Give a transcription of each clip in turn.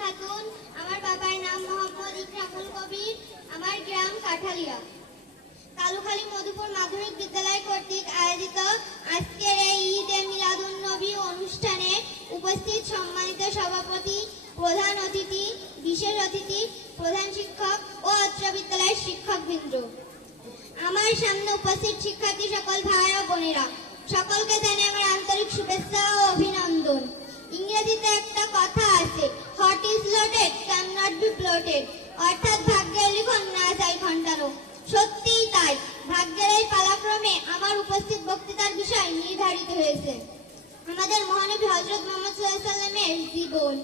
খাতুন। আমার বাবার নাম মোহাম্মদ ইকরামুল কবির। আমার গ্রাম কাঠালিয়া। কালুখালী মধুপুর মাধ্যমিক বিদ্যালয় কর্তৃক আয়োজিত আজকের এই ঈদে মিলাদুন নবী অনুষ্ঠানে উপস্থিত সম্মানিত সভাপতি, প্রধান অতিথি, বিশেষ অতিথি, প্রধান শিক্ষক ও অত্র বিদ্যালয়ের শিক্ষকবৃন্দ, আমার সামনে উপস্থিত শিক্ষার্থী সকল ভাই ও বোনেরা, সকলকে জানাই আমার আন্তরিক শুভেচ্ছা ও অভিনন্দন। ইংরেজিতে একটা কথা আছে, what is loaded can not be blotted, অর্থাৎ ভাগ্যের লিখন না যায় ঘন্টানো। সত্যিই তাই, ভাগ্যের এই পালাক্রমে আমার উপস্থিত বক্তৃতার বিষয় নির্ধারিত হয়েছে আমাদের মহানবী হযরত মুহাম্মদ সাল্লাল্লাহু আলাইহি ওয়াসাল্লামের জীবন।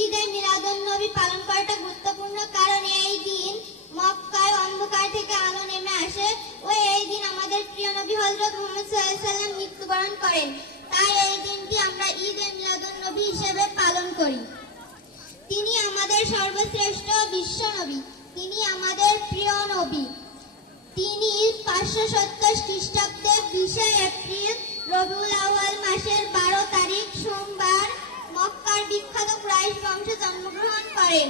ঈদে মিলাদুন নবী পালন করাটা গুরুত্বপূর্ণ, কারণ এই দিন মক্কায় অন্ধকার থেকে আলো নেমে আসে ও এই দিন আমাদের প্রিয় নবী হযরত মুহাম্মদ সাল্লাল্লাহু আলাইহি ওয়াসাল্লাম মৃত্যুবরণ করেন। তাই এই দিনটি আমরা ঈদে মিলাদুন নবী হিসেবে পালন করি। তিনি আমাদের সর্বশ্রেষ্ঠ বিশ্ব নবী, তিনি আমাদের প্রিয় নবী। তিনি 570 খ্রিস্টাব্দের 20 এপ্রিল রবিউল আউয়াল মাসের 12 তারিখ সোমবার মক্কার বিখ্যাত কুরাইশ বংশে জন্মগ্রহণ করেন।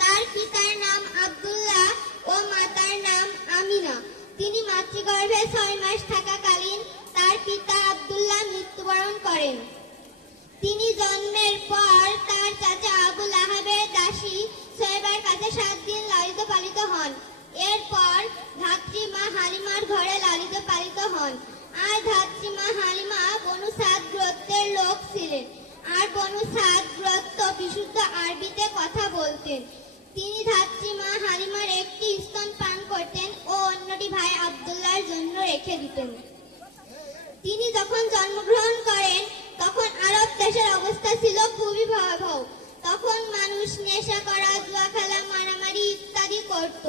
তার পিতার নাম আব্দুল্লাহ ও মাতার নাম আমিনা। তিনি মাতৃগর্ভে 6 মাস থাকাকালীন তার পিতা আব্দুল্লাহ মৃত্যুবরণ করেন। তিনি জন্মের পর তার চাচা আবু লাহাবের দাসী সোয়েবার কাছে 7 দিন লালিত পালিত হন। এরপর ধাত্রীমা হালিমার ঘরে লালিত পালিত হন। আর ধাত্রীমা হালিমা বনু সাদ গোত্রের লোক ছিলেন, আর বনু সাদ গোত্র বিশুদ্ধ আরবিতে কথা বলতেন। তিনি ধাত্রীমা হালিমার একটি স্তন পান করতেন ও অন্যটি ভাই আব্দুল্লাহর জন্য রেখে দিতেন। তিনি যখন জন্মগ্রহণ করেন তখন আরব দেশের অবস্থা ছিল খুবই ভয়াবহ। তখন মানুষ নেশা করা, জুয়া খেলা, মারামারি ইত্যাদি করত।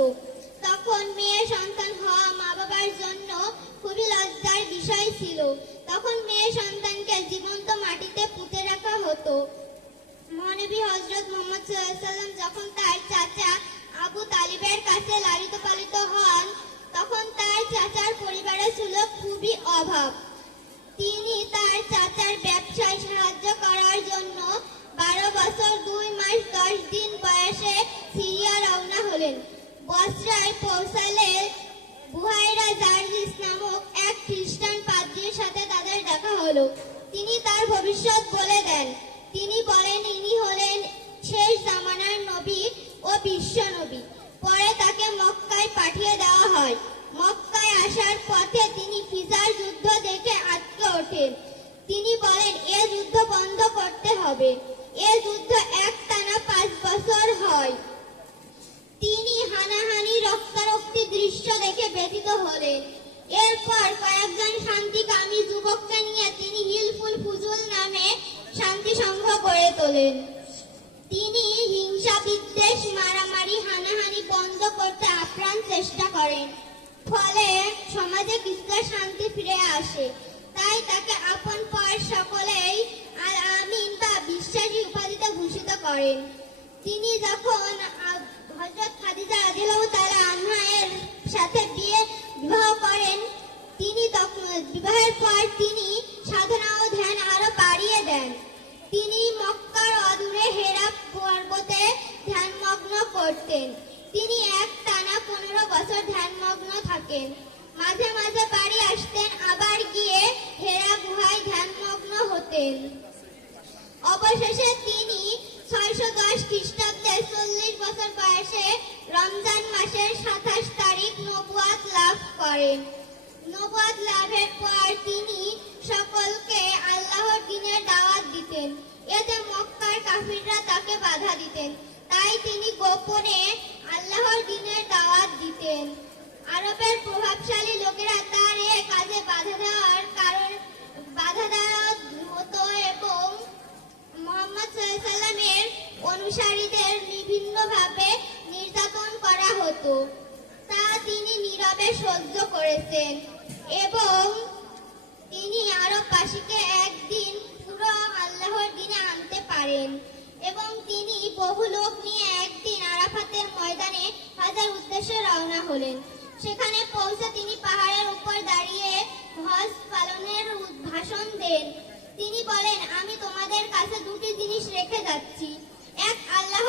তখন মেয়ে সন্তান হওয়া মা বাবার জন্য খুবই লজ্জার বিষয় ছিল। তখন মেয়ে সন্তানকে জীবন্ত মাটিতে পুঁতে রাখা হতো। মহানবী হযরত মুহাম্মদ সাল্লাল্লাহু আলাইহি ওয়াসাল্লাম যখন তার চাচা আবু তালিবের কাছে লালিত পালিত হন, তখন তার চাচার পরিবারে ছিল খুবই অভাব। তিনি তার চাচার ব্যবসায় সাহায্য করার জন্য 12 বছর 2 মাস 10 দিন বয়সে সিরিয়া রওনা হলেন। বসরায় পৌঁছালে বুহাইরা জার্জিস নামক এক খ্রিস্টান পাদ্রীর সাথে তাদের দেখা হলো। তিনি তার ভবিষ্যৎ বলে দেন। তিনি বলেন ইনি হলেন শেষ জামানার নবী ও বিশ্ব নবী। পরে তাকে মক্কায় পাঠিয়ে দেওয়া হয়। মক্কায় আসার পথে তিনি ফিজার যুদ্ধ দেখে আটকে ওঠেন। তিনি বলেন এ যুদ্ধ বন্ধ করতে হবে। এ যুদ্ধ একটানা 5 বছর হয়। তিনি হানাহানি, রক্তারক্তি দৃশ্য দেখে ব্যথিত হলেন। এরপর কয়েকজন শান্তিকামী যুবককে নিয়ে তিনি হিলফুল ফুজুল নামে শান্তি সংঘ গড়ে তোলেন। তিনি হিংসা, বিদ্বেষ, মারামারি, হানাহানি বন্ধ করতে আপ্রাণ চেষ্টা করেন। ফলে সমাজে কিছুটা শান্তি ফিরে আসে। তাই তাকে আপন পর সকলেই আল আমিন বা বিশ্বাসী উপাধিতে ভূষিত করেন। তিনি যখন হযরত খাদিজা রাদিয়াল্লাহু তাআলা আনহা এর সাথে বিবাহ করেন, তিনি তখন বিবাহের পর তিনি সাধনা ও ধ্যান আরো বাড়িয়ে দেন। তিনি মক্কার অদূরে হেরা পর্বতে ধ্যানমগ্ন করতেন। তিনি একটানা 15 বছর ধ্যানমগ্ন থাকেন। মাঝে মাঝে বাড়ি আসতেন, আবার গিয়ে হেরা গুহায় ধ্যানমগ্ন হতেন। অবশেষে তিনি 610 খ্রিস্টাব্দে 40 বছর বয়সে রমজান মাসের 27 তারিখ নবুয়াত লাভ করেন। নবুয়াত লাভের পর তিনি সকলকে আল্লাহর দ্বীনের দাওয়াত দিতেন। এতে মক্কার কাফিররা তাকে বাধা দিতেন। তাই তিনি গোপনে আল্লাহর দ্বীনের দাওয়াত দিতেন। আরবের প্রভাবশালী লোকেরা তার এ কাজে বাধা দেওয়া হতো এবং মুহাম্মদ সাল্লাল্লাহু আলাইহি ওয়াসাল্লামের অনুসারীদের বিভিন্নভাবে নির্যাতন করা হতো। তা তিনি নীরবে সহ্য করেছেন এবং তিনি আরববাসীকে একদিন পুরো আল্লাহর দ্বীনে আনতে পারেন এবং তিনি বহু লোক নিয়ে একদিন আরাফাতের ময়দানে হজের উদ্দেশ্যে রওনা হলেন। সেখানে পৌঁছে তিনি পাহাড়ের উপর দাঁড়িয়ে হজ পালনের ভাষণ দেন। তিনি বলেন, আমি তোমাদের কাছে 2টি জিনিস রেখে যাচ্ছি। এক, আল্লাহ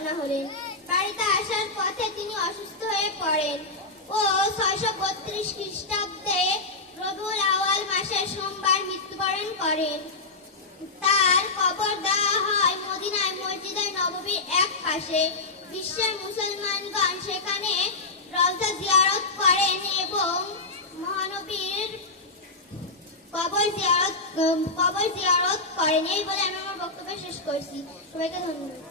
রওনা হলেন। বাড়িতে আসার পথে তিনি অসুস্থ হয়ে পড়েন ও 632 খ্রিস্টাব্দে রবিউল আউয়াল মাসের সোমবার মৃত্যুবরণ করেন। তার কবর দেওয়া হয় মদিনায় মসজিদে নববীর এক পাশে। বিশ্বের মুসলমানগণ সেখানে রওজা জিয়ারত করেন এবং মহানবীর কবর জিয়ারত করেন। এই বলে আমি আমার বক্তব্য শেষ করছি। সবাইকে ধন্যবাদ।